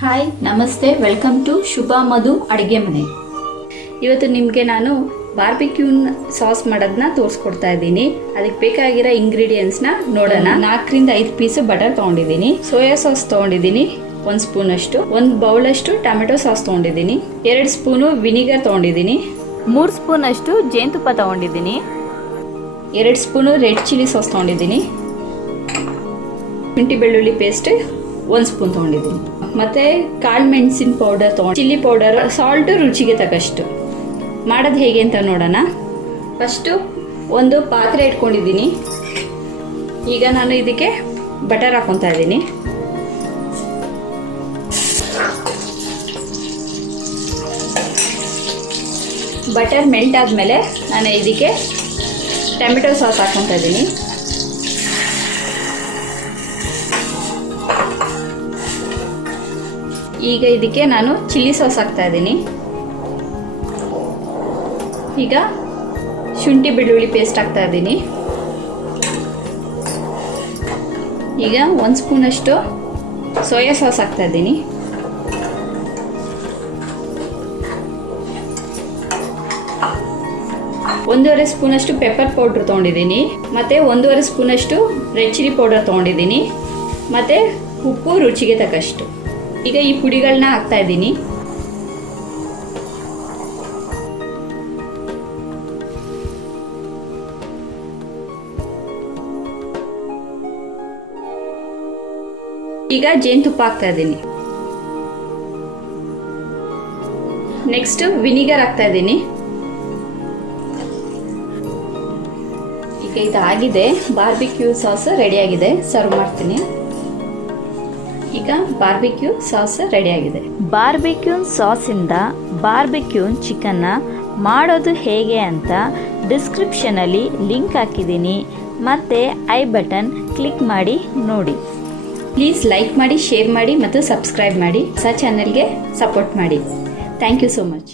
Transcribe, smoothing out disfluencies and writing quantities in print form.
Hi ನಮಸ್ತೆ, welcome to ಶುಭಾಮಧು ಅಡುಗೆಮನೆ. ಇವತ್ತು ನಿಮಗೆ ನಾನು ಬಾರ್ಬಿಕ್ಯೂನ್ ಸಾಸ್ ಮಾಡೋದನ್ನ ತೋರಿಸ್ಕೊಡ್ತಾ ಇದ್ದೀನಿ. ಅದಕ್ಕೆ ಬೇಕಾಗಿರೋ ಇಂಗ್ರೀಡಿಯೆಂಟ್ಸ್ನ ನೋಡೋಣ. 4 ರಿಂದ 5 ಪೀಸು ಬಟರ್ ತೊಗೊಂಡಿದ್ದೀನಿ, ಸೋಯಾ ಸಾಸ್ ತೊಗೊಂಡಿದ್ದೀನಿ 1 ಸ್ಪೂನ್ ಅಷ್ಟು, 1 ಬೌಲ್ ಅಷ್ಟು ಟೊಮೆಟೊ ಸಾಸ್ ತೊಗೊಂಡಿದ್ದೀನಿ, 2 ಸ್ಪೂನು ವಿನಿಗರ್ ತೊಗೊಂಡಿದ್ದೀನಿ, 3 ಸ್ಪೂನ್ ಅಷ್ಟು ಜೇನುತುಪ್ಪ ತೊಗೊಂಡಿದ್ದೀನಿ, 2 ಸ್ಪೂನು ರೆಡ್ ಚಿಲ್ಲಿ ಸಾಸ್ ತೊಗೊಂಡಿದ್ದೀನಿ, ಶುಂಠಿ ಬೆಳ್ಳುಳ್ಳಿ ಪೇಸ್ಟ್ 1 ಸ್ಪೂನ್ ತೊಗೊಂಡಿದ್ದೀನಿ, ಮತ್ತು ಕಾಳು ಮೆಣಸಿನ ಪೌಡರ್ ತೊಗೊಂಡು, ಚಿಲ್ಲಿ ಪೌಡರ್, ಸಾಲ್ಟು ರುಚಿಗೆ ತಕ್ಕಷ್ಟು. ಮಾಡೋದು ಹೇಗೆ ಅಂತ ನೋಡೋಣ. ಫಸ್ಟು ಒಂದು ಪಾತ್ರೆ ಇಟ್ಕೊಂಡಿದ್ದೀನಿ. ಈಗ ನಾನು ಇದಕ್ಕೆ ಬಟರ್ ಹಾಕ್ಕೊತಾ ಇದ್ದೀನಿ. ಬಟರ್ ಮೆಲ್ಟ್ ಆದಮೇಲೆ ನಾನು ಇದಕ್ಕೆ ಟೊಮೆಟೊ ಸಾಸ್ ಹಾಕ್ಕೊತಾ ಇದ್ದೀನಿ. ಈಗ ಇದಕ್ಕೆ ನಾನು ಚಿಲ್ಲಿ ಸಾಸ್ ಹಾಕ್ತಾ ಇದ್ದೀನಿ. ಈಗ ಶುಂಠಿ ಬೆಳ್ಳುಳ್ಳಿ ಪೇಸ್ಟ್ ಹಾಕ್ತಾ ಇದ್ದೀನಿ. ಈಗ 1 ಸ್ಪೂನ್ ಅಷ್ಟು ಸೋಯಾ ಸಾಸ್ ಹಾಕ್ತಾ ಇದ್ದೀನಿ. ಒಂದೂವರೆ ಸ್ಪೂನ್ ಅಷ್ಟು ಪೆಪ್ಪರ್ ಪೌಡ್ರ್ ತೊಗೊಂಡಿದ್ದೀನಿ, ಮತ್ತು 1.5 ಸ್ಪೂನ್ ಅಷ್ಟು ರೆಡ್ ಚಿಲ್ಲಿ ಪೌಡರ್ ತೊಗೊಂಡಿದ್ದೀನಿ, ಮತ್ತು ಉಪ್ಪು ರುಚಿಗೆ ತಕ್ಕಷ್ಟು. ಈಗ ಈ ಪುಡಿಗಳನ್ನ ಹಾಕ್ತಾ ಇದ್ದೀನಿ. ಈಗ ಜೇನುತುಪ್ಪ ಹಾಕ್ತಾ ಇದ್ದೀನಿ. ನೆಕ್ಸ್ಟ್ ವಿನಿಗರ್ ಹಾಕ್ತಾ ಇದ್ದೀನಿ. ಈಗ ಇದಾಗಿದೆ, ಬಾರ್ಬಿಕ್ಯೂ ಸಾಸ್ ರೆಡಿಯಾಗಿದೆ, ಸರ್ವ್ ಮಾಡ್ತೀನಿ. ಈಗ ಬಾರ್ಬಿಕ್ಯೂ ಸಾಸ್ ರೆಡಿಯಾಗಿದೆ. ಬಾರ್ಬಿಕ್ಯೂನ್ ಸಾಸಿಂದ ಬಾರ್ಬಿಕ್ಯೂನ್ ಚಿಕನ್ನ ಮಾಡೋದು ಹೇಗೆ ಅಂತ ಡಿಸ್ಕ್ರಿಪ್ಷನಲ್ಲಿ ಲಿಂಕ್ ಹಾಕಿದ್ದೀನಿ, ಮತ್ತು ಐ ಬಟನ್ ಕ್ಲಿಕ್ ಮಾಡಿ ನೋಡಿ. ಪ್ಲೀಸ್ ಲೈಕ್ ಮಾಡಿ, ಶೇರ್ ಮಾಡಿ ಮತ್ತು ಸಬ್ಸ್ಕ್ರೈಬ್ ಮಾಡಿ. ಚಾನಲ್ಗೆ ಸಪೋರ್ಟ್ ಮಾಡಿ. Thank you so much.